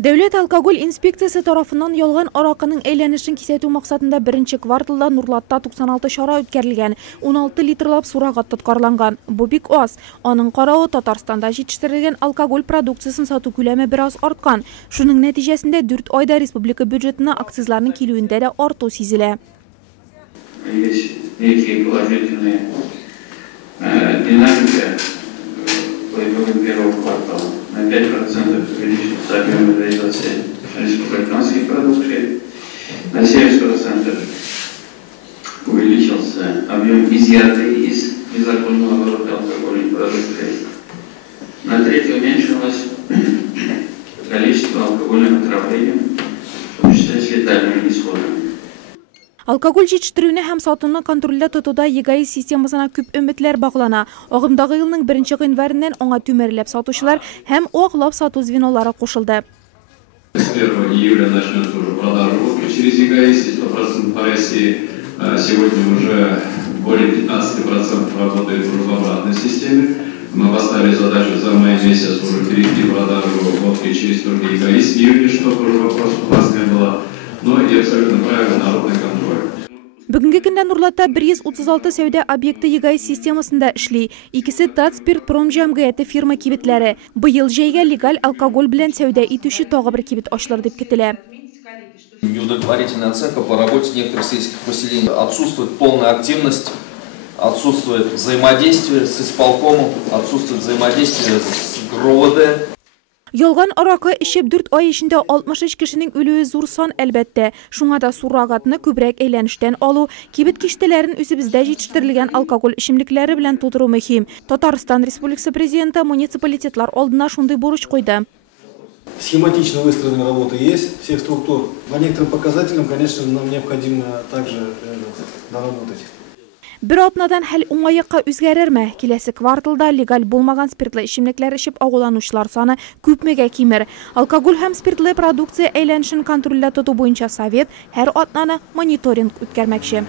Дәүләт алкоголь инспекциясы тарафынан ялган аракының әйләнешен кисәтү максатында беренче кварталда Нурлатта 96 чара үткәрелгән, 16 литрлап сурагат тоткарланган. Бу бик аз. Аның каравы Татарстанда җитештерелгән алкоголь продукциясын сату күләме бераз арткан. Шуның нәтиҗәсендә 4 айда республика бюджетына акцизларның килүендә дә арту сизелә. Есть некие положительные динамика по итогам первого квартала. На 5% увеличился объем реализации республиканской продукции, на 70% увеличился объем изъятой из незаконного оборота алкогольной продукции, на треть уменьшилось количество алкогольных отравлений, в том числе с летальными исходами. Алкоголь җитештерүне һәм сатуны контрольдә тотуда ЕГАИС системасына күп өметләр баглана. Агымдагы елның 1 гыйнварыннан аңа түмәрләп сатучылар һәм аклап сату звенолары кушылды. С 1 июля начнется уже продажа водки через ЕГАИС, 100% по России. Сегодня уже более 15% работает уже в обратной системе. Мы поставили задачу за май месяц уже перейти продажу водки через торги ЕГАИС в июне, чтобы уже вопрос у нас не было. Но и абсолютно правильно народный контроль. Бүгенге көндә Нурлатта 136 сәүдә объекты ЕГАИС системасында эшли. Икесе Татспиртпром җәмгыяте фирма кибетләре. Быел җәйгә легаль алкоголь белән сәүдә итүче тагы бер кибет ачылыр дип көтелә. Неудовлетворительная оценка по работе некоторых сельских поселений. Отсутствует полная активность, отсутствует взаимодействие с исполкомом, отсутствует взаимодействие с ГРОВД. Ялган аракы эчеп 4 ай эчендә 63 кешенең үлүе зур сан әлбәттә. Шуңа да сурагатны күбрәк әйләнештән алу, кибет киштәләрен үзебездә җитештерелгән алкоголь эчемлекләре белән тутыру мөһим. Татарстан Республикасы президенты муниципалитетлар алдына шундый бурыч куйды. Схематично выстроенные работы есть всех структур. По некоторым показателям, конечно, нам необходимо также доработать. Бер атнадан хәл уңайыкка үзгәрерме? Киләсе кварталда легаль булмаган спиртлы эчемлекләр эчеп агуланучылар саны күпмегә кимер. Алкоголь һәм спиртлы продукция әйләнешен контрольдә тоту буенча совет һәр атнаны мониторинг үткәрмәкче.